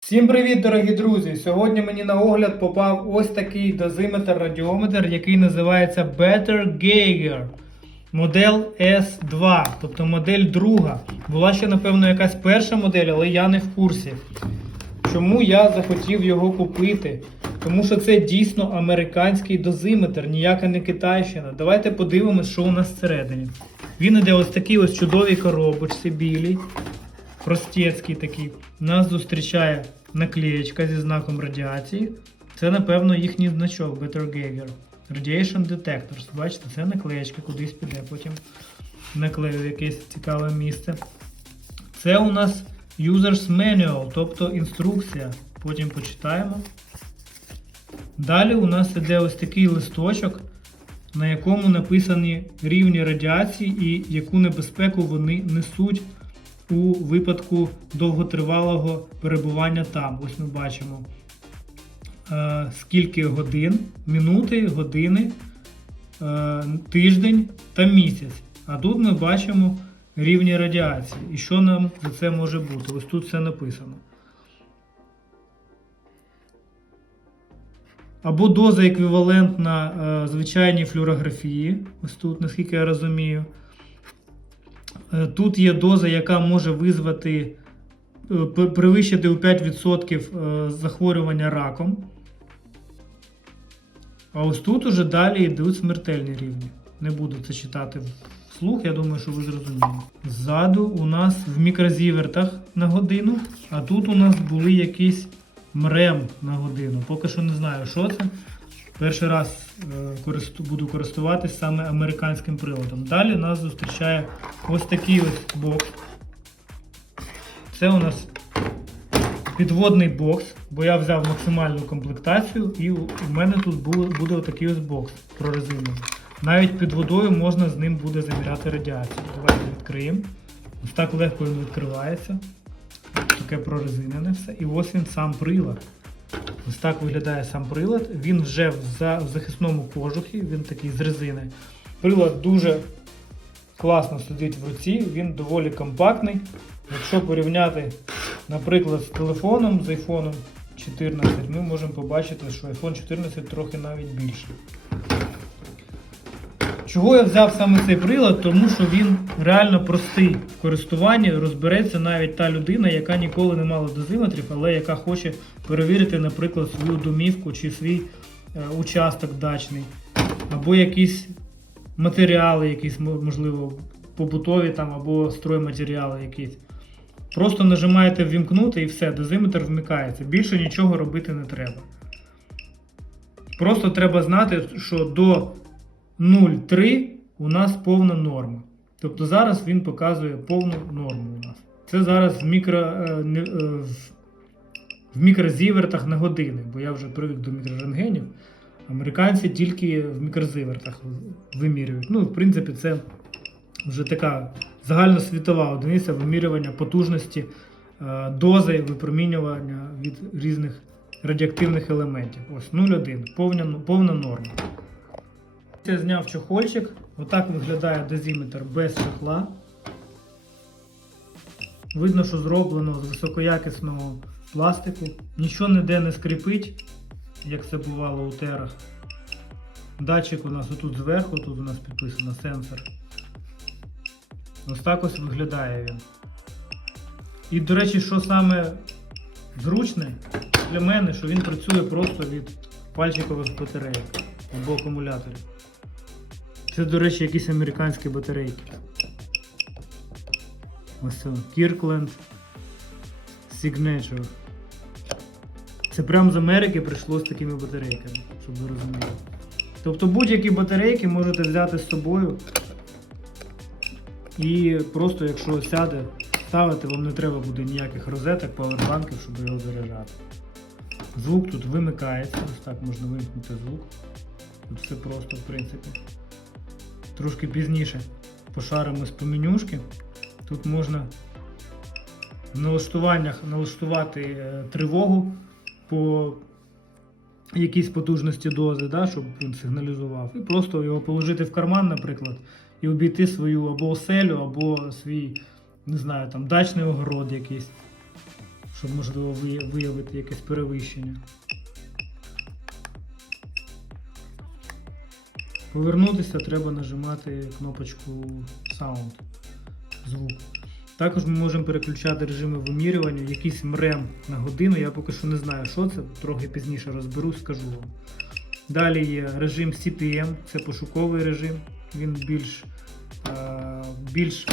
Всім привіт, дорогі друзі! Сьогодні мені на огляд попав ось такий дозиметр радіометр, який називається Better Geiger. Модель S2, тобто модель друга. Була ще, напевно, якась перша модель, але я не в курсі. Чому я захотів його купити? Тому що це дійсно американський дозиметр, ніяка не китайщина. Давайте подивимось, що у нас всередині. Він іде ось такий ось чудовій коробочці білій простецький такий. Нас зустрічає наклеєчка зі знаком радіації. Це, напевно, їхній значок Better Geiger. Radiation Detectors. Бачите, це наклеєчка кудись піде, потім наклею якесь цікаве місце. Це у нас User's Manual, тобто інструкція. Потім почитаємо. Далі у нас іде ось такий листочок, на якому написані рівні радіації і яку небезпеку вони несуть у випадку довготривалого перебування там. Ось ми бачимо е, скільки годин, минути, години, е, тиждень та місяць. А тут ми бачимо рівні радіації. І що нам за це може бути? Ось тут все написано. Або доза еквівалентна е, звичайній флюорографії. Ось тут, наскільки я розумію. Е, Тут є доза, яка може визвати е, перевищити у 5% е, захворювання раком. А ось тут уже далі йдуть смертельні рівні. Не буду це читати вслух, я думаю, що ви зрозуміли. Ззаду у нас в мікрозівертах на годину, а тут у нас були якісь мрем на годину. Поки що не знаю, що це. Перший раз е, буду користуватись саме американським приладом. Далі нас зустрічає ось такий ось бокс. Це у нас підводний бокс, бо я взяв максимальну комплектацію, і у мене тут буде отакий ось бокс прорезиновий. Навіть під водою можна з ним буде заміряти радіацію. Давайте відкриємо. Ось так легко він відкривається. Таке прорезинене все. І ось він сам прилад. Ось так виглядає сам прилад. Він вже в, захисному кожухі, він такий з резини. Прилад дуже класно сидить в руці, він доволі компактний. Якщо порівняти, наприклад, з телефоном, з iPhone 14, ми можемо побачити, що iPhone 14 трохи навіть більший. Чого я взяв саме цей прилад? Тому що він реально простий в користуванні, розбереться навіть та людина, яка ніколи не мала дозиметрів, але яка хоче перевірити, наприклад, свою домівку чи свій е, участок дачний, або якісь матеріали, якісь можливо побутові там, або стройматеріали якісь. Просто нажимаєте ввімкнути і все, дозиметр вмикається. Більше нічого робити не треба. Просто треба знати, що до 0,3 у нас повна норма. Тобто зараз він показує повну норму у нас. Це зараз в, мікро, е, е, в- мікрозівертах на години, бо я вже привик до мікрорентгенів. Американці тільки в мікрозівертах вимірюють. Ну, в принципі, це вже така загальносвітова одиниця вимірювання потужності е, дози випромінювання від різних радіоактивних елементів. Ось 0,1, повна, повна норма. Я зняв чохольчик. Отак виглядає дозиметр без чохла. Видно, що зроблено з високоякісного пластику. Нічого ніде не скрипить, як це бувало у терах. Датчик у нас отут зверху, тут у нас підписано сенсор. Ось так ось виглядає він. І, до речі, що саме зручне для мене, що він працює просто від пальчикових батарейок або акумуляторів. Це, до речі, якісь американські батарейки. Ось це Kirkland Signature. Це прямо з Америки прийшло з такими батарейками, щоб ви розуміли. Тобто будь-які батарейки можете взяти з собою. І просто якщо сяде, ставити, вам не треба буде ніяких розеток, павербанків, щоб його заряджати. Звук тут вимикається, ось так можна вимкнути звук. Тут все просто, в принципі. Трошки пізніше пошаримось по менюшки. Тут можна в налаштуваннях налаштувати е, тривогу по якійсь потужності дози, да, щоб він сигналізував. І просто його положити в карман, наприклад, і обійти свою або оселю, або свій, не знаю, там дачний огород якийсь. щоб можливо виявити якесь перевищення. Повернутися треба нажимати кнопочку Sound звук. Також ми можемо переключати режими вимірювання, якийсь мрем на годину. Я поки що не знаю, що це, трохи пізніше розберусь, скажу вам. Далі є режим CPM, це пошуковий режим. Він більш, е, більш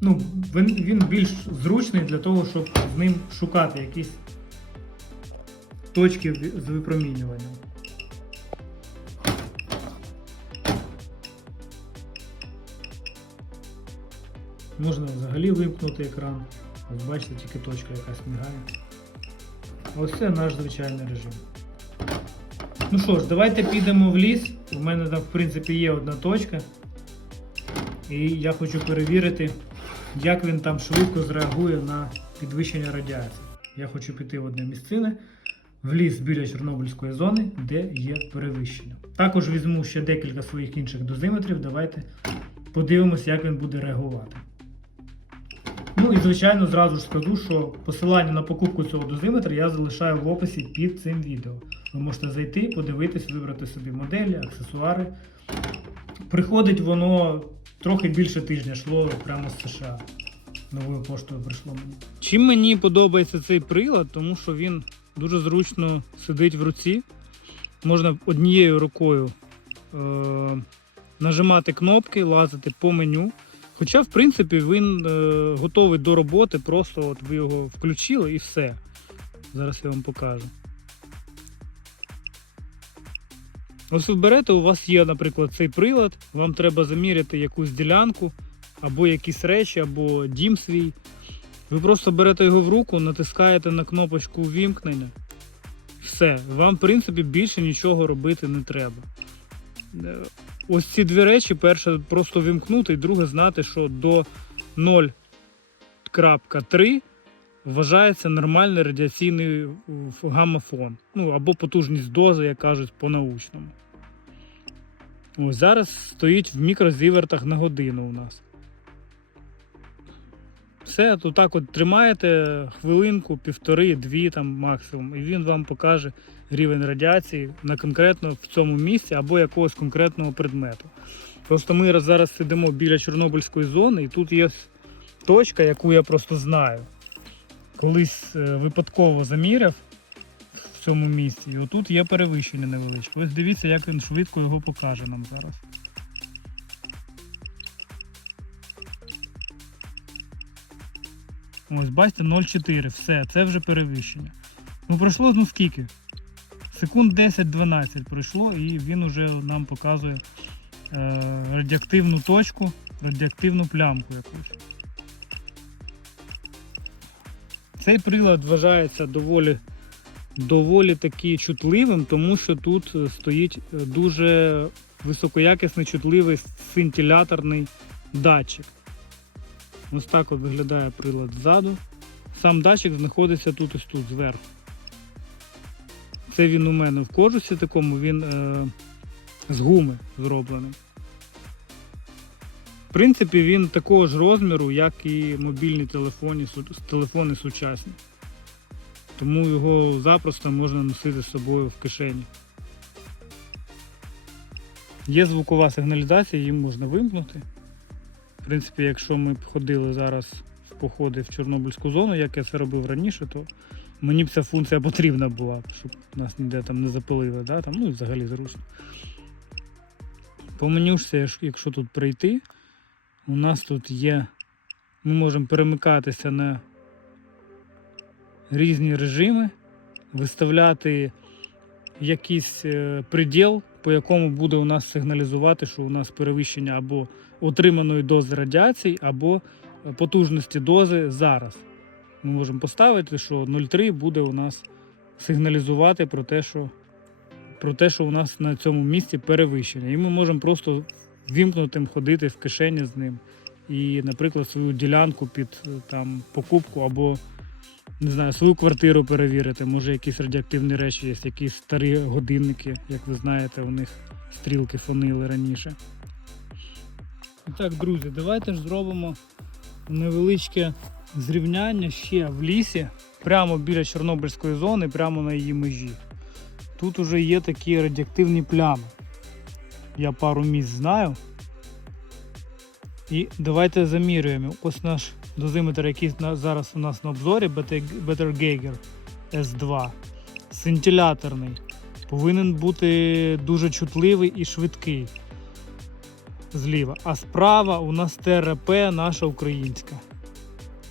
ну, він, він більш зручний для того, щоб з ним шукати якісь точки з випромінюванням. Можна взагалі вимкнути екран. Ось бачите, тільки точка якась мигає. Ось це наш звичайний режим. Ну що ж, давайте підемо в ліс. У мене там, в принципі, є одна точка. І я хочу перевірити, як він там швидко зреагує на підвищення радіації. Я хочу піти в одне місцине, в ліс біля Чорнобильської зони, де є перевищення. Також візьму ще декілька своїх інших дозиметрів. Давайте подивимось, як він буде реагувати. Ну і звичайно зразу ж скажу, що посилання на покупку цього дозиметра я залишаю в описі під цим відео. Ви можете зайти, подивитись, вибрати собі моделі, аксесуари. Приходить воно трохи більше тижня, йшло прямо з США. Новою поштою прийшло мені. Чим мені подобається цей прилад, тому що він дуже зручно сидить в руці. Можна однією рукою е- нажимати кнопки, лазити по меню. Хоча, в принципі, він е, готовий до роботи, просто от ви його включили і все. Зараз я вам покажу. Ось ви берете, у вас є, наприклад, цей прилад, вам треба заміряти якусь ділянку, або якісь речі, або дім свій. Ви просто берете його в руку, натискаєте на кнопочку вімкнення. Все, вам, в принципі, більше нічого робити не треба. Е, Ось ці дві речі: перше просто вімкнути, і друге знати, що до 0.3 вважається нормальний радіаційний е, гамма-фон. Ну або потужність дози, як кажуть, по-научному. Ось зараз стоїть в мікрозівертах на годину у нас. Все, то так от тримаєте хвилинку, півтори, дві там максимум, і він вам покаже рівень радіації на конкретно в цьому місці або якогось конкретного предмету. Просто ми зараз сидимо біля Чорнобильської зони, і тут є точка, яку я просто знаю. Колись е, випадково заміряв в цьому місці, і отут є перевищення невеличке. Ось дивіться, як він швидко його покаже нам зараз. Ось, бачите, 0,4. Все, це вже перевищення. Ну пройшло ну скільки? Секунд 10-12 пройшло, і він уже нам показує е, радіоактивну точку, радіоактивну плямку якусь. Цей прилад вважається доволі, доволі таки чутливим, тому що тут стоїть е, дуже високоякісний чутливий сцинтиляторний датчик. Ось так от виглядає прилад ззаду. Сам датчик знаходиться тут ось тут зверху. Це він у мене в кожусі такому, він е, з гуми зроблений. В принципі, він такого ж розміру, як і мобільні телефони, телефони сучасні. Тому його запросто можна носити з собою в кишені. Є звукова сигналізація, її можна вимкнути. В принципі, якщо ми ходили зараз в походи в Чорнобильську зону, як я це робив раніше, то мені б ця функція потрібна була, щоб нас ніде там не запилили, да? там, ну і взагалі зручно. По менюшці, якщо- тут прийти, у нас тут є. Ми можемо перемикатися на різні режими, виставляти якийсь е, приділ, по якому буде у нас сигналізувати, що у нас перевищення або отриманої дози радіації, або е, потужності дози зараз. Ми можемо поставити, що 0,3 буде у нас сигналізувати про те, що, про те, що у нас на цьому місці перевищення. І ми можемо просто вімкнутим ходити в кишені з ним. І, наприклад, свою ділянку під е, там, покупку або не знаю, свою квартиру перевірити. Може, якісь радіоактивні речі є, якісь старі годинники, як ви знаєте, у них стрілки фонили раніше. І так, друзі, давайте ж зробимо невеличке зрівняння ще в лісі, прямо біля Чорнобильської зони, прямо на її межі. Тут уже є такі радіоактивні плями. Я пару місць знаю. І давайте замірюємо. Ось наш дозиметр, який зараз у нас на обзорі, Better Geiger S2. Синтиляторний. Повинен бути дуже чутливий і швидкий. Зліва. А справа у нас ТРП наша українська.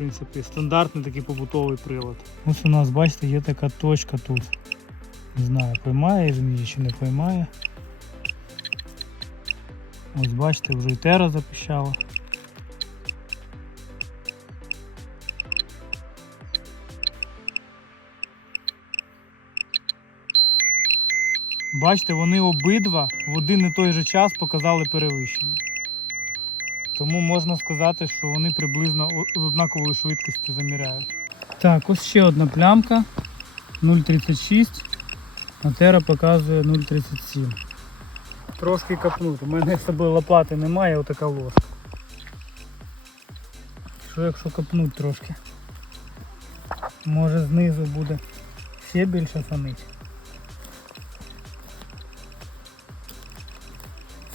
Принципі, стандартний такий побутовий прилад. Ось у нас, бачите, є така точка тут. Не знаю, поймає її чи не поймає. Ось бачите, вже і тера запищала. Бачите, вони обидва в один і той же час показали перевищення. Тому можна сказати, що вони приблизно з однаковою швидкістю заміряють. Так, ось ще одна плямка 0,36, а тера показує 0,37. Трошки капнути. У мене з собою лопати немає, отака ложка. Що якщо капнуть трошки? Може знизу буде ще більше фонить.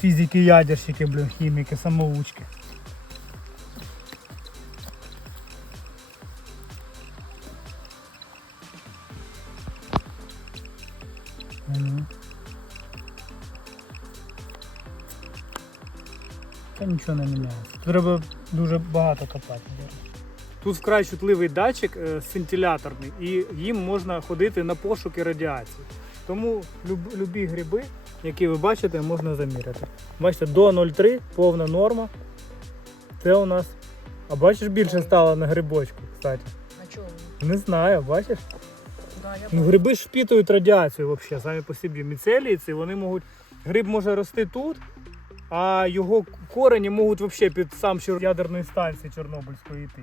Фізики, ядерщики, блін, хіміки, самоучки. Та нічого не міняється. Треба дуже багато копати. Тут вкрай чутливий датчик е, синтиляторний, і їм можна ходити на пошуки радіації. Тому люб- любі гриби, які ви бачите, можна заміряти. Бачите, до 0,3 повна норма. Це у нас. А бачиш, більше стало на грибочку, кстати. А чого? Не знаю, бачиш? Да, я Ну, гриби ж впітують радіацію взагалі, самі по собі. міцеліїці, вони можуть. Гриб може рости тут, а його корені можуть взагалі під сам ядерної станції Чорнобильської йти.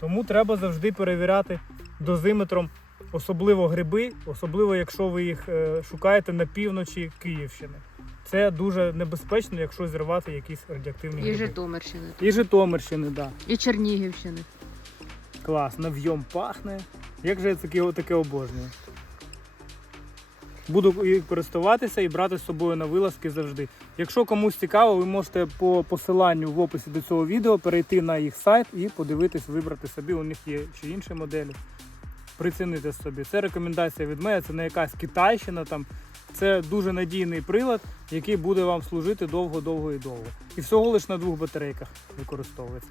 Тому треба завжди перевіряти дозиметром, особливо гриби, особливо якщо ви їх е, шукаєте на півночі Київщини. Це дуже небезпечно, якщо зірвати якісь радіоактивні І гриби. Житомирщини. І Житомирщини, так. Да. І Чернігівщини. Клас, нав'йом пахне. Як же я таке, таке обожнюю. Буду користуватися і брати з собою на вилазки завжди. Якщо комусь цікаво, ви можете по посиланню в описі до цього відео перейти на їх сайт і подивитись, вибрати собі. У них є чи інші моделі. Прицінити собі. Це рекомендація від мене, це не якась Китайщина там. Це дуже надійний прилад, який буде вам служити довго, довго і довго. І всього лише на двох батарейках використовується.